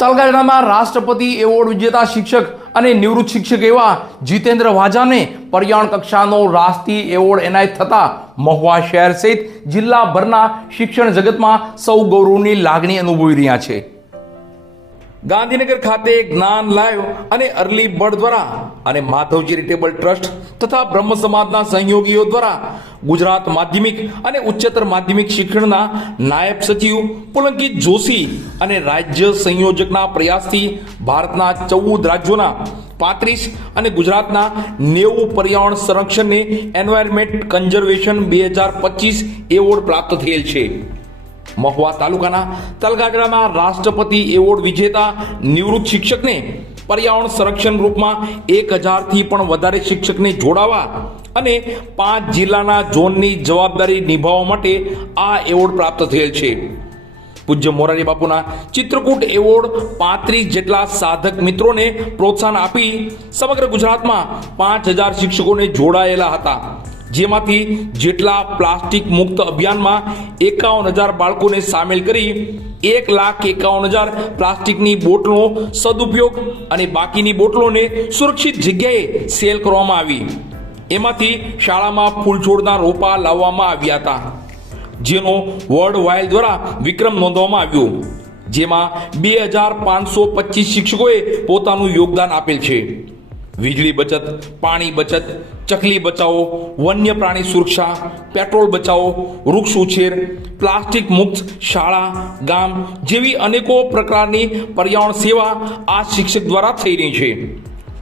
તલગાડામાં રાષ્ટ્રપતિ એવોર્ડ વિજેતા શિક્ષક અને નિવૃત્ત શિક્ષક એવા જીતેન્દ્ર વાજાને પર્યાવરણ કક્ષાનો રાષ્ટ્રીય એવોર્ડ એનાયત થતા મહુવા શહેર સહિત જિલ્લાભરના શિક્ષણ જગતમાં સૌ ગૌરવની લાગણી અનુભવી રહ્યા છે. ગાંધીનગર ખાતે જ્ઞાન લાઈવ અને અર્લી બર્ડ દ્વારા અને માધવજી રિટેબલ ટ્રસ્ટ તથા બ્રહ્મ સમાજના સહયોગીઓ દ્વારા ગુજરાત માધ્યમિક અને ઉચ્ચતર માધ્યમિક શિક્ષણના નાયબ સચિવ પુલંકિત જોશી અને રાજ્ય સંયોજકના પ્રયાસથી ભારતના ચૌદ રાજ્યોના પાંત્રીસ અને ગુજરાતના નેવું પર્યાવરણ સંરક્ષણને એન્વાયરમેન્ટ કન્ઝર્વેશન બે હજાર પચીસ એવોર્ડ પ્રાપ્ત થયેલ છે. મહુવા તાલુકાના તલગાગડાના રાષ્ટ્રપતિ એવોર્ડ વિજેતા નિવૃત્ત શિક્ષકને પર્યાવરણ સંરક્ષણ રૂપમાં એક હજારથી પણ વધારે શિક્ષકને જોડાવા અને પાંચ જિલ્લાના ઝોનની જવાબદારી નિભાવવા માટે આ એવોર્ડ પ્રાપ્ત થયેલ છે. પૂજ્ય મોરારી બાપુના ચિત્રકૂટ એવોર્ડ પાંત્રીસ જેટલા સાધક મિત્રોને પ્રોત્સાહન આપી સમગ્ર ગુજરાતમાં પાંચ હજાર શિક્ષકોને જોડાયેલા હતા. જેમાંથી જેટલા પ્લાસ્ટિક મુક્ત અભિયાનમાં એકાવન હજાર બાળકોને સામેલ કરી એક લાખ એકાવન હજાર પ્લાસ્ટિકની બોટલો સદુપયોગ અને બાકીની બોટલોને સુરક્ષિત જગ્યાએ સેલ કરવામાં આવી. એમાંથી શાળામાં ફૂલ છોડના રોપા લાવવામાં આવ્યા હતા, જેનો વર્લ્ડ વાઇલ્ડ દ્વારા વિક્રમ નોંધવામાં આવ્યો, જેમાં બે હજાર પાંચસો પચીસ શિક્ષકોએ પોતાનું યોગદાન આપેલ છે. વીજળી બચત, પાણી બચત, ચકલી બચાવો વન્ય પ્રાણી સુરક્ષા, પેટ્રોલ બચાવો, વૃક્ષ ઉછેર, પ્લાસ્ટિક મુક્ત શાળા, ગામ જેવી અનેકો પ્રકારની પર્યાવરણ સેવા આ શિક્ષક દ્વારા થઈ રહી છે.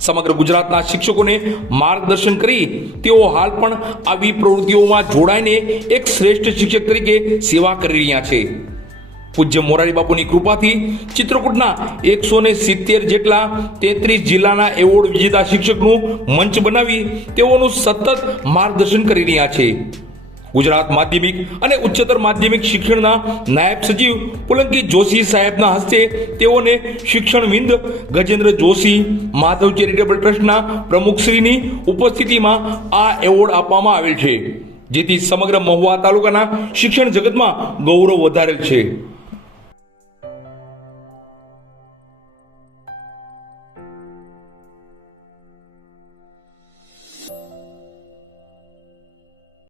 સમગ્ર ગુજરાતના શિક્ષકોને માર્ગદર્શન કરી તેઓ હાલ પણ આવી પ્રવૃત્તિઓમાં જોડાઈને એક શ્રેષ્ઠ શિક્ષક તરીકે સેવા કરી રહ્યા છે. પૂજ્ય મોરારી બાપુની કૃપાથી ચિત્રકૂટના એકસો ને સિત્તેર જેટલા તેત્રીસ જિલ્લાના એવોર્ડ વિજેતા શિક્ષકનું મંચ બનાવી તેઓનું સતત માર્ગદર્શન કરી રહ્યા છે. ગુજરાત માધ્યમિક અને ઉચ્ચતર માધ્યમિક શિક્ષણના નાયબ સચિવ પુલંકી જોશી સાહેબના હસ્તે તેઓને શિક્ષણવિંદ ગજેન્દ્ર જોશી, માધવ ચેરિટેબલ ટ્રસ્ટના પ્રમુખશ્રીની ઉપસ્થિતિમાં આ એવોર્ડ આપવામાં આવેલ છે, જેથી સમગ્ર મહુવા તાલુકાના શિક્ષણ જગતમાં ગૌરવ વધારેલ છે.